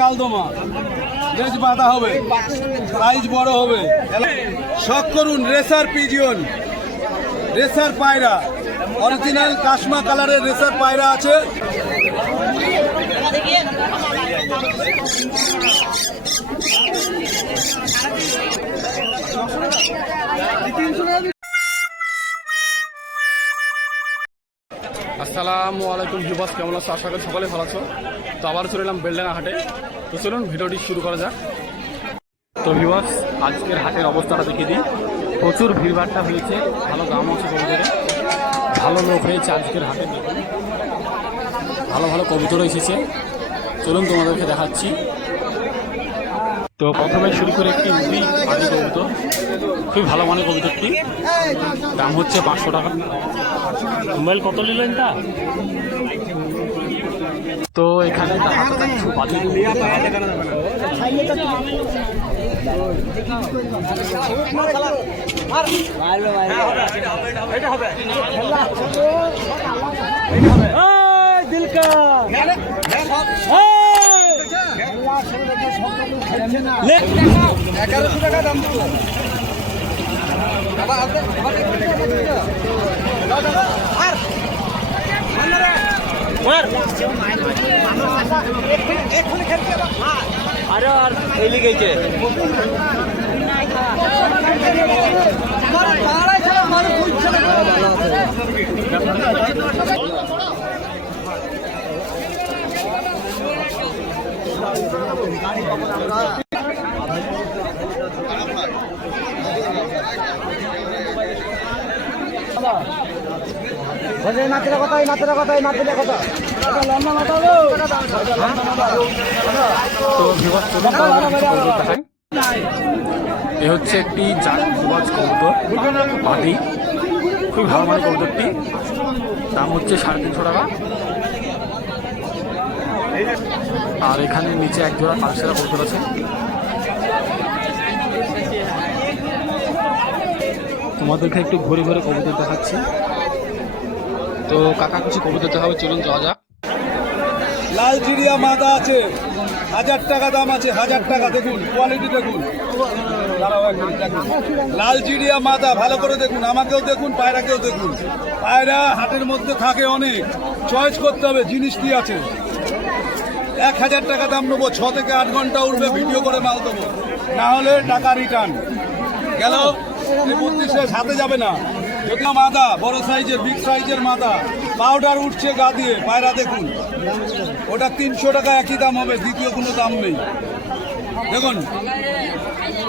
কালদমা। বেশ বাঁধা হবে। সাইজ বড় হবে। শখ করুন, রেসার পিজিয়ন। রেসার পায়রা। অরিজিনাল কাশমা কালারের রেসার পায়রা আছে। আসসালামু কেমন আছো? আশা করি সকলে ভালো আছো। তো আবার চলে এলাম বেলডাঙ্গা হাটে। তো চলুন, ভিডিওটি শুরু করা যাক। তো ভিউয়ার্স আজকের হাটের অবস্থাটা দেখিয়ে দিই। প্রচুর ভিড়ভাড়টা হয়েছে। ভালো দাম আছে কবুতরে ভালো লোক হয়েছে আজকের হাটে। ভালো ভালো কবুতর এসেছে। চলুন তোমাদেরকে দেখাচ্ছি। তো প্রথমে শুরু করে একটি উদি আদি কবুতর। খুবই ভালো মানের কবুতরটি। দাম হচ্ছে পাঁচশো টাকা। মোবাইল কত নিলেন তা? তো এখানে এগারোশো টাকা দাম। আরে। আর এই লিগেছে নাতিরা কথা নাতিরা কথা এ হচ্ছে একটি জাত সুবাজ কবুতর, বাদি। খুবই ভালো মানের কবুতরটি। দাম হচ্ছে সাড়ে তিনশো টাকা। আর এখানে নিচে এক জোড়া পাঁচশোরা কবুতর আছে। তোমাদেরকে একটু ঘুরে ঘুরে কবুতর দেখাচ্ছি। তো কাকা কিছু কবুতর দেখাবে চলুন যাওয়া যাক। লাল চিড়িয়া মাদা আছে, হাজার টাকা দাম আছে, হাজার টাকা, দেখুন কোয়ালিটি দেখুন। লাল চিড়িয়া মাদা, ভালো করে দেখুন, আমাকেও দেখুন, পায়রাকেও দেখুন। পায়রা হাটের মধ্যে থাকে অনেক চয়েস করতে হবে, জিনিস কি আছে। এক হাজার টাকা দাম নেব, ছ থেকে আট ঘণ্টা উঠবে ভিডিও করে মাল দেবো। না হলে টাকা রিটার্ন গেল সাথে যাবে না। যদি মাদা, বড় সাইজের বিগ সাইজের মাদা। পাউডার উঠছে গা দিয়ে, পায়রা দেখুন। ওটা তিনশো টাকা একই দাম হবে, দ্বিতীয় কোনো দাম নেই। দেখুন,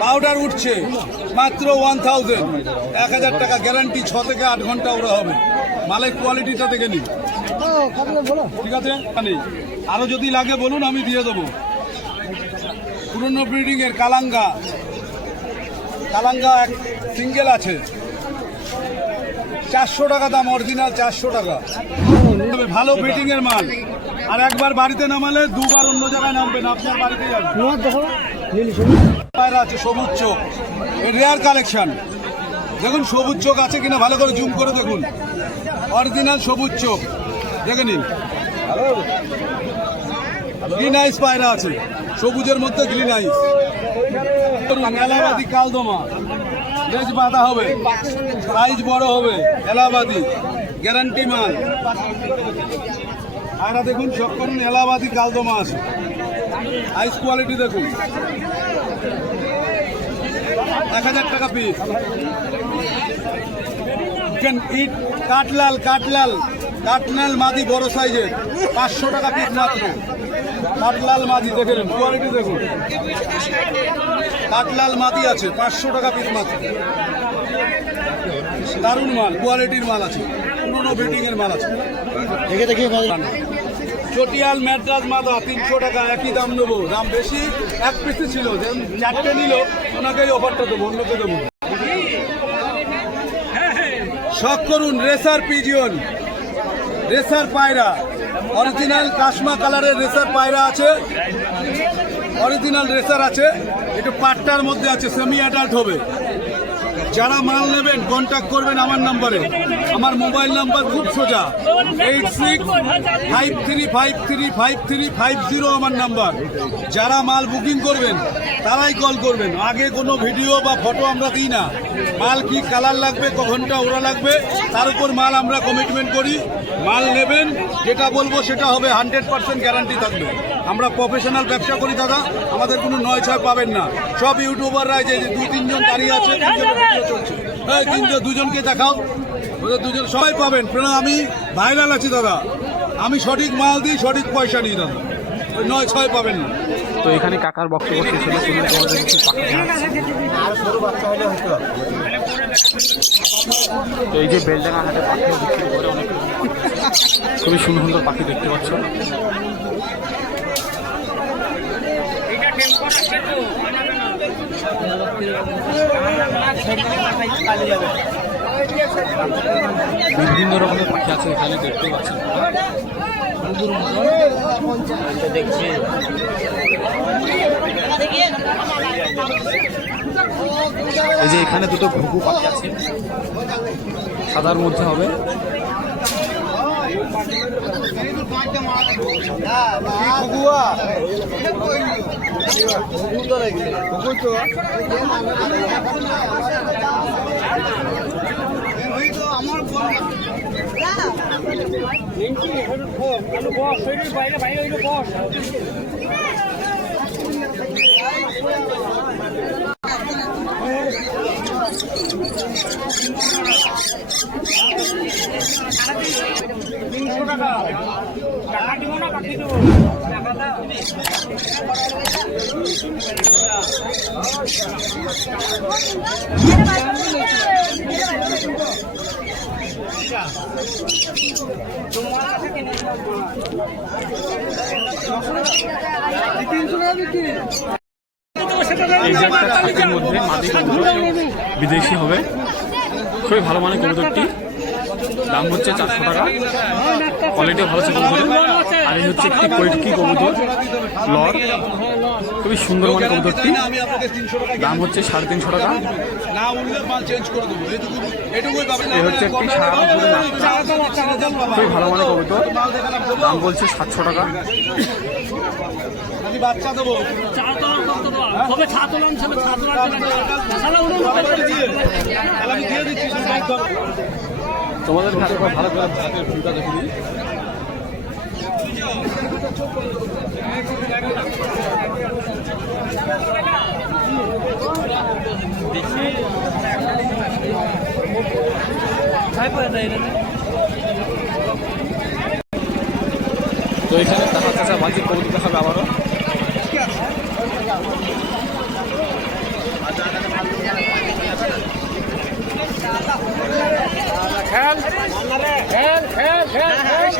পাউডার উঠছে, মাত্র ওয়ান থাউজেন্ড এক হাজার টাকা গ্যারান্টি ছ থেকে আট ঘণ্টা ওরা হবে। মালের কোয়ালিটিটা দেখে নিন। ঠিক আছে? নেই আরও যদি লাগে বলুন, আমি দিয়ে দেবো। পুরনো ব্রিডিংয়ের কালাঙ্গা। কালাঙ্গা এক সিঙ্গেল আছে। চারশো টাকা দাম অরিজিনাল চারশো টাকা। তবে ভালো এর মাল। আর একবার বাড়িতে নামালে দুবার অন্য জায়গায় নামবেন আপনার বাড়িতে যাবেন আছে সবুজ চোখ। রেয়ার কালেকশন দেখুন সবুজ চোখ আছে কিনা ভালো করে জুম করে দেখুন। অরিজিনাল সবুজ চোখ। দেখে নিন। গ্রিন আইস পায়রা আছে। সবুজের মধ্যে গ্রিন আইস এলাহাবাদি কালদমা। বেশ বাঁধা হবে। সাইজ বড় হবে, এলাহাবাদি গ্যারান্টি মাল। পায়রা দেখুন সব করুন, এলাহাবাদি কালদমা মাছ আইস কোয়ালিটি দেখুন। এক হাজার টাকা পিস চিকেন ইট কাটলাল কাটলাল। কাটলাল মাদি বড় সাইজের পাঁচশো টাকা পিস মাত্র। কাটলাল মাদি দেখে নিন কোয়ালিটি দেখুন। কাটলাল মাদি আছে পাঁচশো টাকা পিস মাত্র দারুণ মাল কোয়ালিটির মাল আছে পুরোনো এর মাল আছে। দেখে দেখে চটিয়াল ম্যাড্রাস মাদা তিনশো টাকা একই দাম নেব। দাম বেশি এক পিসে ছিল চারটে নিল ওনাকে এই অফারটা দেবো অন্যকে দেবো। শখ করুন রেসার পিজিয়ন রেসার পায়রা। অরিজিনাল কাশমা কালারের রেসার পায়রা আছে। অরিজিনাল রেসার আছে। একটু পাটটার মধ্যে আছে সেমি অ্যাডাল্ট হবে। যারা মাল নেবেন কন্ট্যাক্ট করবেন আমার নাম্বারে। আমার মোবাইল নাম্বার খুব সোজা। Eight six five three five three five three five zero আমার নাম্বার। যারা মাল বুকিং করবেন, তারাই কল করবেন। আগে কোনো ভিডিও বা ফটো আমরা দিই না। মাল কি কালার লাগবে ক ঘণ্টা ওরা লাগবে, তার উপর মাল আমরা কমিটমেন্ট করি। মাল নেবেন, যেটা বলব সেটা হবে হান্ড্রেড পার্সেন্ট গ্যারান্টি থাকবে। আমরা প্রফেশনাল ব্যবসা করি, দাদা। আমাদের কোনো নয় ছয় পাবেন না। সব ইউটিউবাররা যে দু, তিনজন দাঁড়িয়ে আছে চলছে। তিনজন দুজনকে দেখাও। দুজন সবাই পাবেন। কেন আমি ভাইরাল আছি, দাদা। আমি সঠিক মাল দিই, সঠিক পয়সা নিই, দাদা। নয় ছয় পাবেন না। তো এখানে কাকার বক্তব্য শেষ এই যে বেলডাঙ্গা হাটে পাখি বিক্রি করে অনেক খুবই সুন্দর সুন্দর পাখি দেখতে পাচ্ছ। বিভিন্ন রকমের পাখি আছে এখানে, দেখতে পাচ্ছেন। দেখছি এই যে এখানে দুটো ঘুঘু পাখি আছে। সাদার মধ্যে হবে। গুয়া গুতো লাগবে গুতো এই যে একটা খাতের মধ্যে মাদি কবুতর বিদেশি হবে। খুবই ভালো মানের কবুতরটি। দাম হচ্ছে চারশো টাকা। কোয়ালিটিও ভালো এই হচ্ছে একটি কৈটকি কবুতর, লর। খুবই সুন্দর মানের কবুতরটি। দাম হচ্ছে সাড়ে তিনশো টাকা। এই হচ্ছে একটি খুবই ভালো মানের কবুতর। দাম বলছে সাতশো টাকা। বাইক ধরো। তোমাদের ভালো করে ভালো করে হাতের ফুলটা দেখে দিই তো এখানে দেখা চাচা বাজি কবুতর দেখাবে আবারও। খেলতে গেলে না খেলতে রাখো সব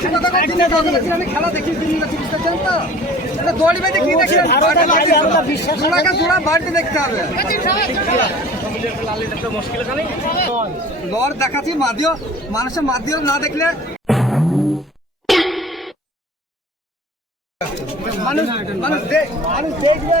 আমি খেলা দেখি দড়ি বেঁধে বাড়িতে দেখতে হবে লর দেখাচ্ছি মাদিও মানুষের মাদিও না দেখলে মানুষ মানুষ মানুষ দেখবে।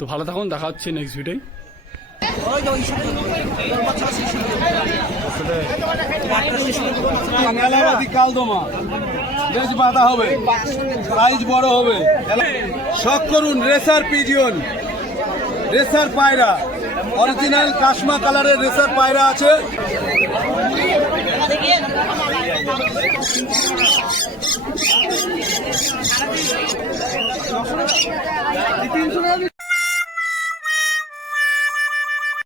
তো ভালো থাকুন দেখা হচ্ছে নেক্সট বেশ বাঁধা হবে সাইজ বড় হবে। শখ করুন রেসার পিজিয়ন রেসার পায়রা। অরিজিনাল কাশমা কালারের রেসার পায়রা আছে। তিনশো টাকা